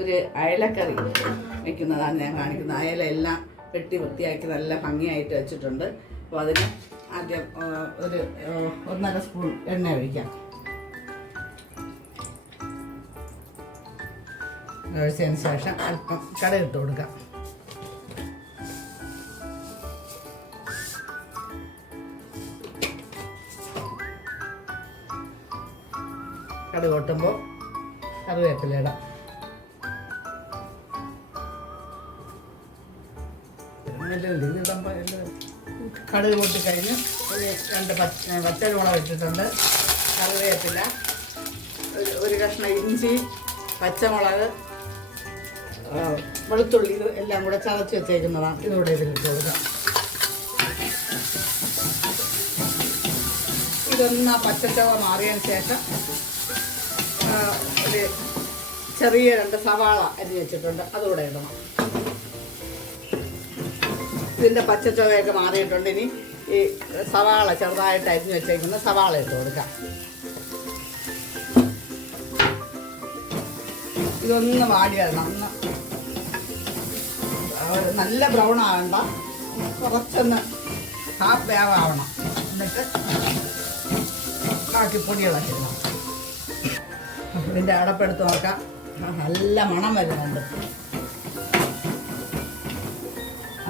ഒരു അയലക്കറി വെക്കുന്നതാണ് ഞാൻ കാണിക്കുന്നത്. അയല എല്ലാം വെട്ടി വൃത്തിയാക്കി നല്ല ഭംഗിയായിട്ട് വെച്ചിട്ടുണ്ട്. അപ്പോൾ അതിന് ആദ്യം ഒരു ഒന്നര സ്പൂൺ എണ്ണ ഒഴിക്കാം. ഒഴിച്ചതിന് ശേഷം അല്പം കടയിട്ട് കൊടുക്കാം. കടുക് കൊട്ടുമ്പോൾ കറിവേപ്പില ഇടാം. എല്ലാം ഇതിടുമ്പോൾ കടുക് പൊട്ടി കഴിഞ്ഞ് ഒരു രണ്ട് പച്ച പച്ചമുളക് ഇട്ടിട്ടുണ്ട് കറിവേപ്പില ഒരു ഒരു കഷ്ണം ഇഞ്ചി പച്ചമുളക് വെളുത്തുള്ളി എല്ലാം കൂടെ ചതച്ച് വെച്ചേക്കുന്നതാണ്. ഇതുകൂടെ ഇതിലിട്ട് കൊടുക്കാം. ഇതൊന്ന് ആ പച്ചച്ചവ മാറിയതിന് ശേഷം ഒരു ചെറിയ രണ്ട് സവാള അരിഞ്ഞ് വെച്ചിട്ടുണ്ട്. അതുകൂടെ ഇടണം. ഇതിന്റെ പച്ചച്ചുവയൊക്കെ മാറിയിട്ടുണ്ട്. ഇനി ഈ സവാള ചെറുതായിട്ട് അരിഞ്ഞ് വെച്ചേക്കുന്ന സവാള ഇട്ട് കൊടുക്കാം. ഇതൊന്ന് വാടി ഒരു നല്ല ബ്രൗൺ ആവണ്ട. കുറച്ചൊന്ന് ഹാഫ് വേവ് ആവണം. എന്നിട്ട് ബാക്കി പൊടികളൊക്കെ ഇടണം. ഇതിന്റെ അടപ്പെടുത്ത് നോക്കാം. നല്ല മണം വരുന്നുണ്ട്.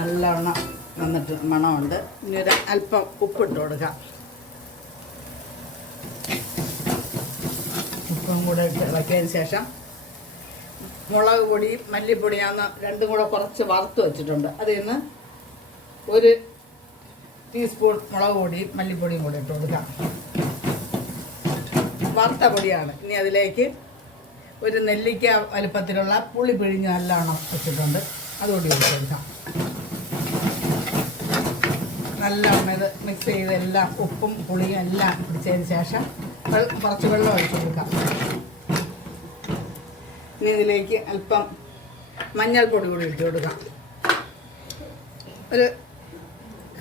നല്ലവണ്ണം വന്നിട്ട് മണമുണ്ട്. ഇനി ഒരു അല്പം ഉപ്പിട്ട് കൊടുക്കാം. ഉപ്പും കൂടെ ഇട്ട് ഇളക്കിയതിന് ശേഷം മുളക് പൊടിയും മല്ലിപ്പൊടിയാന്ന് രണ്ടും കൂടെ കുറച്ച് വറുത്ത് വെച്ചിട്ടുണ്ട്. അതിൽ നിന്ന് ഒരു ടീസ്പൂൺ മുളക് പൊടിയും മല്ലിപ്പൊടിയും കൂടെ ഇട്ട് കൊടുക്കാം. വറുത്ത പൊടിയാണ്. ഇനി അതിലേക്ക് ഒരു നെല്ലിക്ക വലുപ്പത്തിലുള്ള പുളി പിഴിഞ്ഞ് നല്ലവണ്ണം വെച്ചിട്ടുണ്ട് അതുകൂടി ഇട്ട് കൊടുക്കാം. നല്ലവണ്ണം ഇത് മിക്സ് ചെയ്ത് എല്ലാം ഉപ്പും പുളിയും എല്ലാം പിടിച്ചതിന് ശേഷം കുറച്ച് വെള്ളം ഒഴിച്ച് കൊടുക്കാം. ഇനി ഇതിലേക്ക് അല്പം മഞ്ഞൾപ്പൊടി കൂടി ഇട്ട് കൊടുക്കാം. ഒരു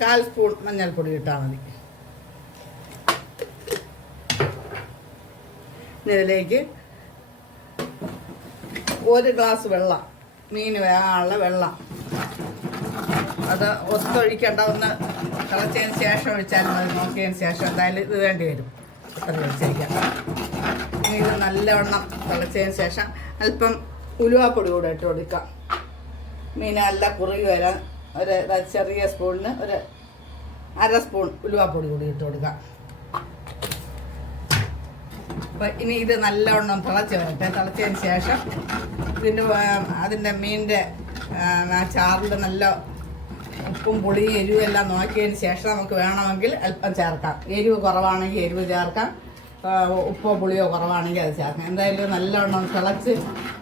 കാൽ സ്പൂൺ മഞ്ഞൾപ്പൊടി ഇട്ടാൽ മതി. ഇതിലേക്ക് ഒരു ഗ്ലാസ് വെള്ളം മീൻ വേകാനുള്ള വെള്ളം. അത് ഒത്തൊഴിക്കേണ്ട ഒന്ന് തിളച്ചതിന് ശേഷം ഒഴിച്ചാൽ മതി നോക്കിയതിന് ശേഷം എന്തായാലും ഇത് വേണ്ടി വരും. അത്ര വെച്ചിരിക്കാം ഇനി ഇത് നല്ലവണ്ണം തിളച്ചതിന് ശേഷം അല്പം ഉലുവാപ്പൊടി കൂടെ ഇട്ട് കൊടുക്കാം. മീൻ നല്ല കുറുകി വരാൻ ഒരു ചെറിയ സ്പൂണിന് ഒരു അര സ്പൂൺ ഉലുവാപ്പൊടി കൂടി ഇട്ട് കൊടുക്കാം. അപ്പം ഇനി ഇത് നല്ലവണ്ണം തിളച്ച് വരട്ടെ. തിളച്ചതിന് ശേഷം ഇതിന്റെ അതിന്റെ മീനിന്റെ ചാറിൽ നല്ല ഉപ്പും പുളിയും എരിവും എല്ലാം നോക്കിയതിന് ശേഷം നമുക്ക് വേണമെങ്കിൽ അല്പം ചേർക്കാം. എരിവ് കുറവാണെങ്കിൽ എരിവ് ചേർക്കാം. ഉപ്പോ പുളിയോ കുറവാണെങ്കിൽ അത് ചേർക്കാം. എന്തായാലും നല്ലവണ്ണം തിളച്ച്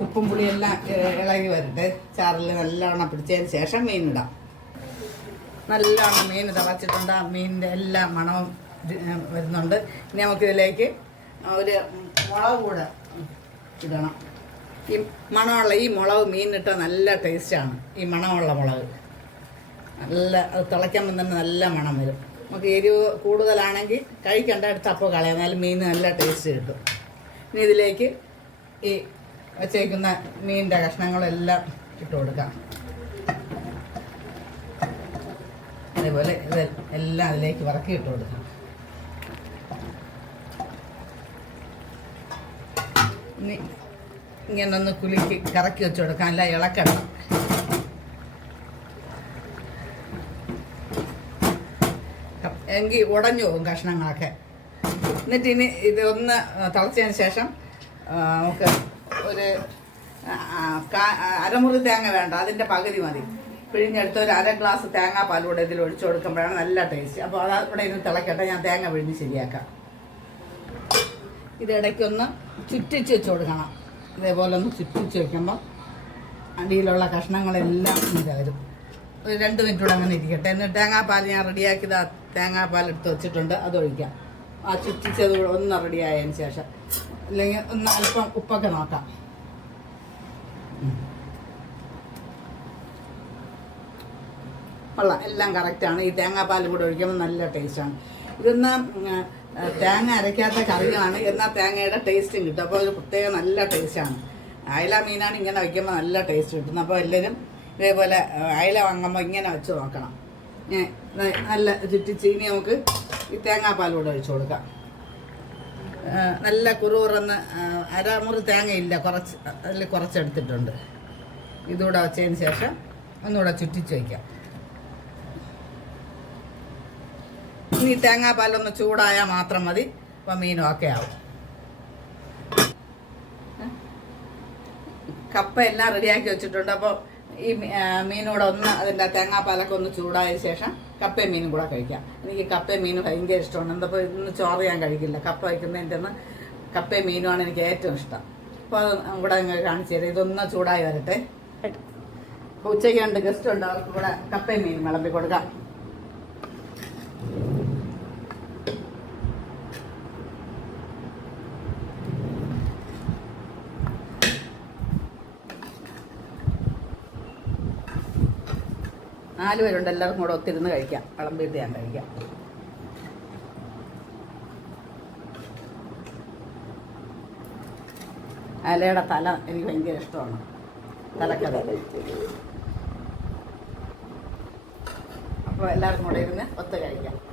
ഉപ്പും പുളിയും എല്ലാം ഇളകി വരട്ടെ. ചാറിൽ നല്ലവണ്ണം പിടിച്ചതിന് ശേഷം മീനിടാം നല്ലവണ്ണം മീൻ തിളച്ചിട്ടുണ്ട്. ആ മീനിന്റെ എല്ലാ മണവും വരുന്നുണ്ട്. ഇനി നമുക്കിതിലേക്ക് ഒരു മുളക് കൂടെ ഇടണം. ഈ മണമുള്ള ഈ മുളക് മീനിട്ട നല്ല ടേസ്റ്റാണ് ഈ മണമുള്ള മുളക്. നല്ല അത് തിളയ്ക്കുമ്പോൾ തന്നെ നല്ല മണം വരും. നമുക്ക് എരിവ് കൂടുതലാണെങ്കിൽ കഴിക്കണ്ട എടുത്ത് അപ്പോൾ കളയാം. എന്നാലും മീൻ നല്ല ടേസ്റ്റ് കിട്ടും. ഇനി ഇതിലേക്ക് ഈ വെച്ചേക്കുന്ന മീനിന്റെ കഷ്ണങ്ങളെല്ലാം ഇട്ട് കൊടുക്കാം. അതേപോലെ ഇത് എല്ലാം അതിലേക്ക് വറക്കി ഇട്ട് കൊടുക്കാം. ഇനി ഇങ്ങനെ ഒന്ന് കുലുക്കി കറക്കി വെച്ച് കൊടുക്കാം. അല്ല ഇളക്കണം. എങ്കിൽ ഉടഞ്ഞു പോകും കഷ്ണങ്ങളൊക്കെ. എന്നിട്ട് ഇനി ഇതൊന്ന് തിളച്ചതിന് ശേഷം നമുക്ക് ഒരു അരമുറി തേങ്ങ വേണ്ട അതിന്റെ പകുതി മതി. പിഴിഞ്ഞെടുത്ത് ഒരു അര ഗ്ലാസ് തേങ്ങാപ്പാൽ കൂടെ ഇതിൽ ഒഴിച്ചു കൊടുക്കുമ്പോഴാണ് നല്ല ടേസ്റ്റ് അപ്പോൾ അത് ഇവിടെ ഇന്ന് തിളക്കട്ടെ ഞാൻ തേങ്ങ പിഴിഞ്ഞ് ശരിയാക്കാം. ഇതിടയ്ക്കൊന്ന് ചുറ്റിച്ച് വെച്ച് കൊടുക്കണം. ഇതേപോലെ ഒന്ന് ചുറ്റിച്ച് വെക്കുമ്പോൾ അടിയിലുള്ള കഷ്ണങ്ങളെല്ലാം ഇത് വരും. ഒരു രണ്ട് മിനിറ്റ് കൂടെ അങ്ങനെ ഇരിക്കട്ടെ എന്നിട്ട് തേങ്ങാപ്പാൽ ഞാൻ റെഡിയാക്കിയത് ആ തേങ്ങാപ്പാൽ എടുത്ത് വെച്ചിട്ടുണ്ട്. അത് ഒഴിക്കാം. ആ ചുറ്റിച്ചത് ഒന്ന് റെഡിയായതിന് ശേഷം. അല്ലെങ്കിൽ ഒന്ന് അല്പം ഉപ്പൊക്കെ നോക്കാം. വെള്ളം എല്ലാം കറക്റ്റാണ് ഈ തേങ്ങാപ്പാൽ കൂടെ ഒഴിക്കുമ്പോൾ നല്ല ടേസ്റ്റാണ് ഇതൊന്ന് തേങ്ങ അരയ്ക്കാത്ത കറിയാണ് എന്നാൽ തേങ്ങയുടെ ടേസ്റ്റും കിട്ടും. അപ്പോൾ ഒരു പ്രത്യേക നല്ല ടേസ്റ്റാണ് അയല മീനാണ് ഇങ്ങനെ വയ്ക്കുമ്പോൾ നല്ല ടേസ്റ്റ് കിട്ടുന്നത്. അപ്പോൾ എല്ലാവരും ഇതേപോലെ അയല വാങ്ങുമ്പോൾ ഇങ്ങനെ വെച്ച് നോക്കണം. നല്ല ചുറ്റിച്ച് ഇനി നമുക്ക് ഈ തേങ്ങാപ്പാലൂടെ ഒഴിച്ചു കൊടുക്കാം. നല്ല കുറുകുറന്ന് അരമുറി തേങ്ങയില്ല കുറച്ച് അതിൽ കുറച്ചെടുത്തിട്ടുണ്ട്. ഇതുകൂടെ വെച്ചതിന് ശേഷം ഒന്നുകൂടെ ചുറ്റിച്ച് വയ്ക്കാം. ഇനി തേങ്ങാപ്പാലൊന്ന് ചൂടായാൽ മാത്രം മതി അപ്പം മീനും ഒക്കെ ആവും. കപ്പ എല്ലാം റെഡിയാക്കി വെച്ചിട്ടുണ്ട് അപ്പോൾ ഈ മീനോട് ഒന്ന് അതിന്റെ തേങ്ങാപ്പാലൊക്കെ ഒന്ന് ചൂടായ ശേഷം കപ്പയും മീനും കൂടെ കഴിക്കാം. എനിക്ക് കപ്പയും മീനും ഭയങ്കര ഇഷ്ടമാണ്. എന്തപ്പോൾ ഇന്ന് ചോറ് ഞാൻ കഴിക്കില്ല. കപ്പ വയ്ക്കുന്നതിന്റെ ഒന്ന് കപ്പയും മീനുമാണ് എനിക്ക് ഏറ്റവും ഇഷ്ടം. അപ്പോൾ അത് കൂടെ നിങ്ങൾ കാണിച്ചു തരാം. ഇതൊന്ന് ചൂടായി വരട്ടെ. ഉച്ചയ്ക്ക് ഉണ്ട് ഗസ്റ്റ് ഉണ്ട്. അവർക്ക് കൂടെ കപ്പയും മീനും വിളമ്പി കൊടുക്കാം. നാല് പേരുണ്ട് എല്ലാവർക്കും കൂടെ ഒത്തിരുന്ന് കഴിക്കാം. വിളമ്പിയിട്ട് ഞാൻ കഴിക്കാം. അലയുടെ തല എനിക്ക് ഭയങ്കര ഇഷ്ടമാണ്. തലക്കറി. അപ്പോൾ എല്ലാവർക്കും കൂടെ ഇരുന്ന് ഒത്ത് കഴിക്കാം.